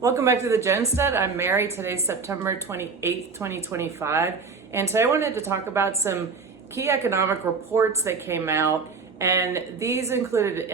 Welcome back to the Genstead. I'm Mary. Today's September 28th, 2025. And today I wanted to talk about some key economic reports that came out. And these included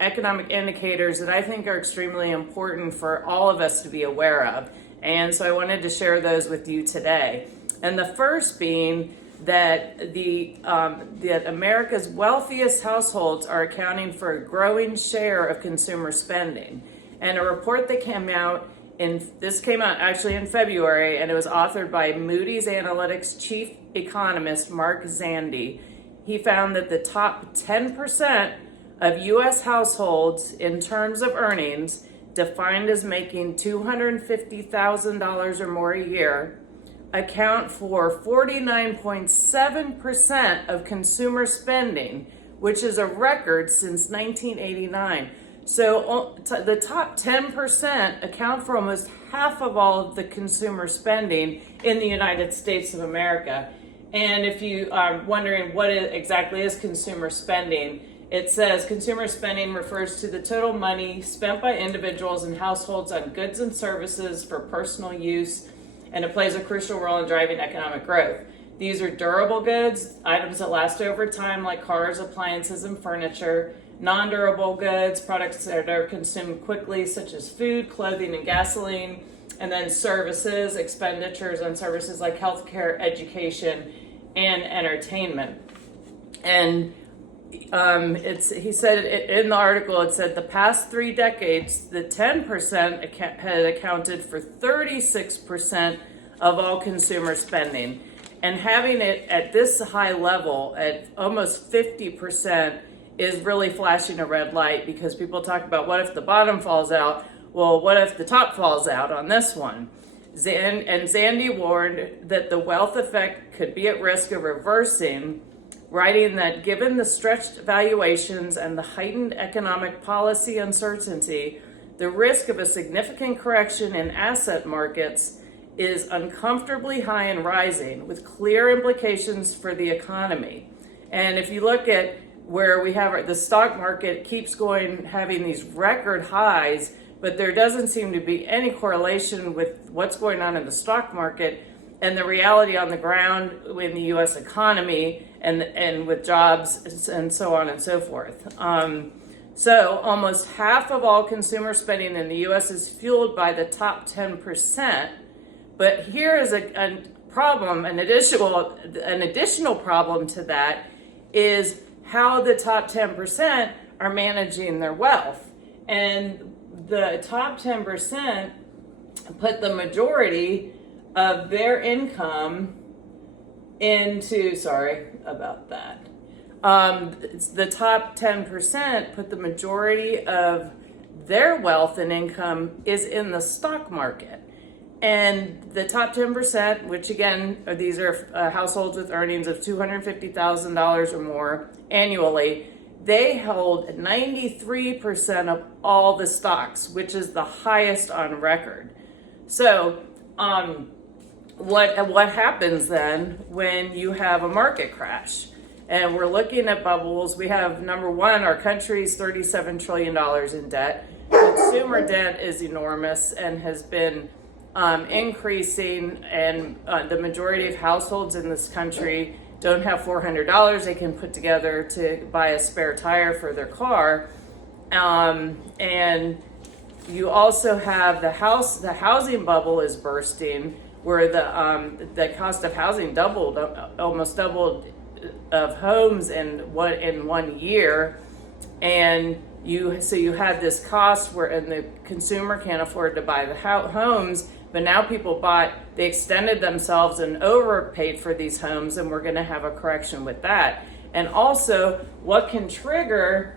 economic indicators that I think are extremely important for all of us to be aware of. And so I wanted to share those with you today. And the first being that that America's wealthiest households are accounting for a growing share of consumer spending. And a report that came out actually in February, and it was authored by Moody's Analytics chief economist Mark Zandi. He found that the top 10% of U.S. households in terms of earnings, defined as making $250,000 or more a year, account for 49.7% of consumer spending, which is a record since 1989. So the top 10% account for almost half of all of the consumer spending in the United States of America. And if you are wondering what exactly is consumer spending, it says consumer spending refers to the total money spent by individuals and households on goods and services for personal use, and it plays a crucial role in driving economic growth. These are durable goods, items that last over time like cars, appliances, and furniture. Non-durable goods, products that are consumed quickly, such as food, clothing, and gasoline. And then services, expenditures on services like healthcare, education, and entertainment. And he said in the article, it said the past 3 decades, the 10% had accounted for 36% of all consumer spending. And having it at this high level, at almost 50%, is really flashing a red light, because people talk about what if the bottom falls out? Well, what if the top falls out on this one? Zandi warned that the wealth effect could be at risk of reversing, writing that given the stretched valuations and the heightened economic policy uncertainty, the risk of a significant correction in asset markets is uncomfortably high and rising, with clear implications for the economy. And if you look at where we have the stock market keeps having these record highs, but there doesn't seem to be any correlation with what's going on in the stock market and the reality on the ground in the U.S. economy and with jobs and so on and so forth. So almost half of all consumer spending in the U.S. is fueled by the top 10%. But here is a problem, an additional problem to that is how the top 10% are managing their wealth. And the top 10% put the majority of their income into, the top 10% put the majority of their wealth and income is in the stock market. And the top 10%, which again, these are households with earnings of $250,000 or more annually, they hold 93% of all the stocks, which is the highest on record. So what happens then when you have a market crash? And we're looking at bubbles. We have, number one, our country's $37 trillion in debt. Consumer debt is enormous and has been increasing, and the majority of households in this country don't have $400 they can put together to buy a spare tire for their car. And you also have the housing bubble is bursting, where the cost of housing almost doubled of homes in 1 year. And you had this cost and the consumer can't afford to buy the homes, but now people they extended themselves and overpaid for these homes, and we're going to have a correction with that. And also, what can trigger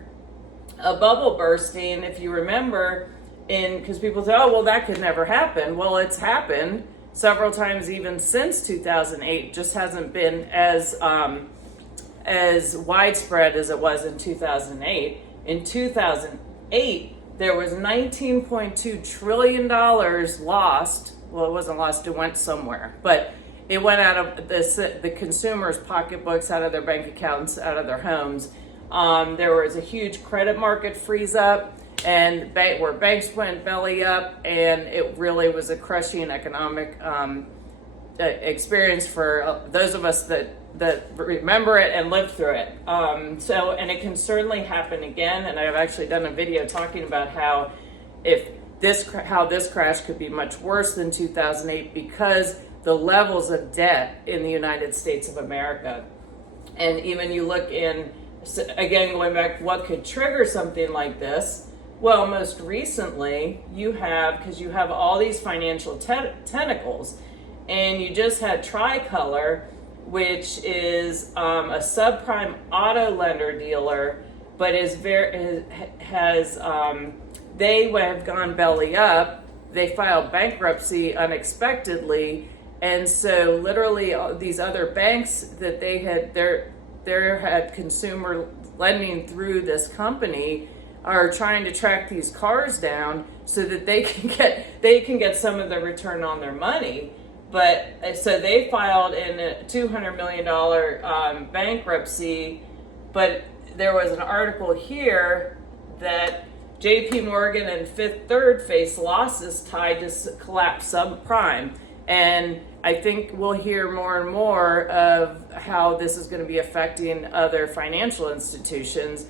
a bubble bursting, if you remember, because people say, oh, well, that could never happen. Well, it's happened several times even since 2008, just hasn't been as widespread as it was in 2008. In 2008, there was $19.2 trillion lost. Well, it wasn't lost, it went somewhere. But it went out of the consumers' pocketbooks, out of their bank accounts, out of their homes. There was a huge credit market freeze up. and where banks went belly up, and it really was a crushing economic experience for those of us that remember it and lived through it. And it can certainly happen again. And I've actually done a video talking about how this crash could be much worse than 2008 because the levels of debt in the United States of America. And even you look in, again, going back, what could trigger something like this? Well, most recently, because you have all these financial tentacles, and you just had Tricolor, which is a subprime auto lender dealer, but they have gone belly up. They filed bankruptcy unexpectedly, and so literally these other banks that they had consumer lending through this company are trying to track these cars down so that they can get some of the return on their money. But so they filed in a $200 million bankruptcy, but there was an article here that JP Morgan and Fifth Third face losses tied to collapse subprime. And I think we'll hear more and more of how this is going to be affecting other financial institutions.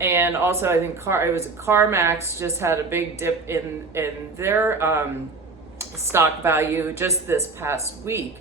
And also, I think CarMax just had a big dip in their stock value just this past week.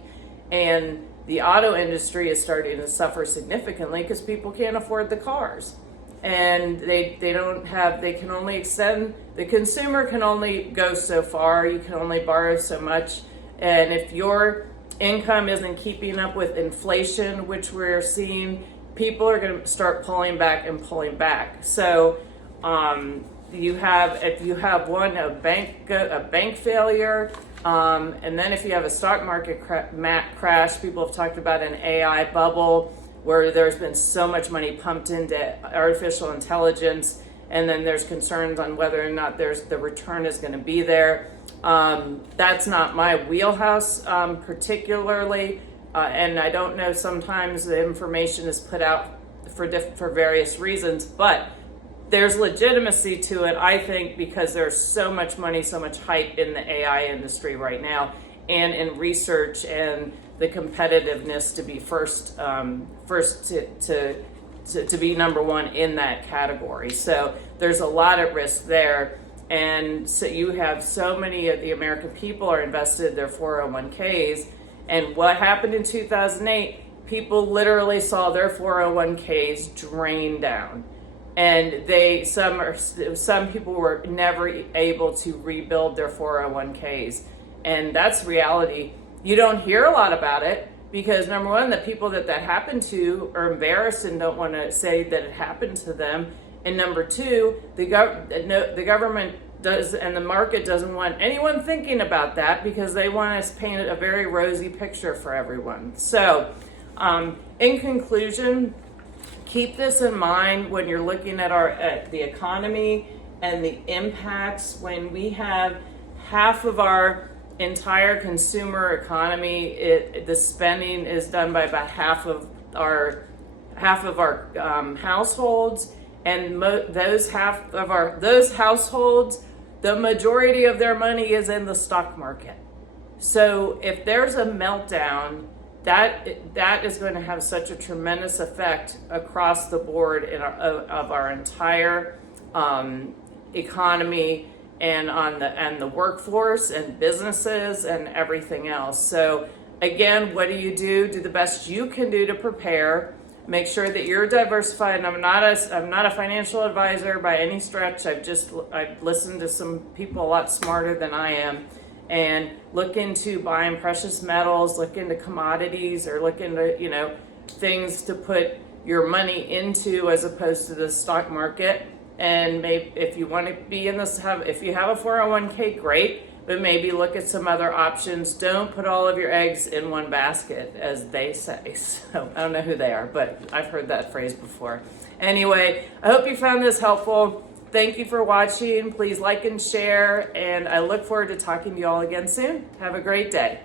And the auto industry is starting to suffer significantly because people can't afford the cars. And they can only extend, the consumer can only go so far, you can only borrow so much. And if your income isn't keeping up with inflation, which we're seeing, people are going to start pulling back. So if you have a bank failure, and then if you have a stock market crash, people have talked about an AI bubble where there's been so much money pumped into artificial intelligence, and then there's concerns on whether or not the return is going to be there. That's not my wheelhouse particularly, and I don't know, sometimes the information is put out for various reasons, but there's legitimacy to it, I think, because there's so much money, so much hype in the AI industry right now, and in research and the competitiveness to be first to be number one in that category. So there's a lot at risk there. And so you have so many of the American people are invested in their 401ks. And what happened in 2008, people literally saw their 401ks drain down. And some people were never able to rebuild their 401ks. And that's reality. You don't hear a lot about it because, number one, the people that happened to are embarrassed and don't want to say that it happened to them. And number two, the government does, and the market doesn't want anyone thinking about that because they want to paint a very rosy picture for everyone. So, in conclusion, keep this in mind when you're looking at the economy and the impacts. When we have half of our entire consumer economy, the spending is done by about half of our households, and those households, the majority of their money is in the stock market. So if there's a meltdown, that is going to have such a tremendous effect across the board of our entire economy and the workforce and businesses and everything else. So again, what do? Do the best you can do to prepare. Make sure that you're diversified. And I'm not a financial advisor by any stretch. I've listened to some people a lot smarter than I am, and look into buying precious metals, look into commodities, or look into things to put your money into as opposed to the stock market. And maybe if you want to be in this, if you have a 401k, great, but maybe look at some other options. Don't put all of your eggs in one basket, as they say. So I don't know who they are, but I've heard that phrase before. Anyway, I hope you found this helpful. Thank you for watching. Please like and share, and I look forward to talking to you all again soon. Have a great day.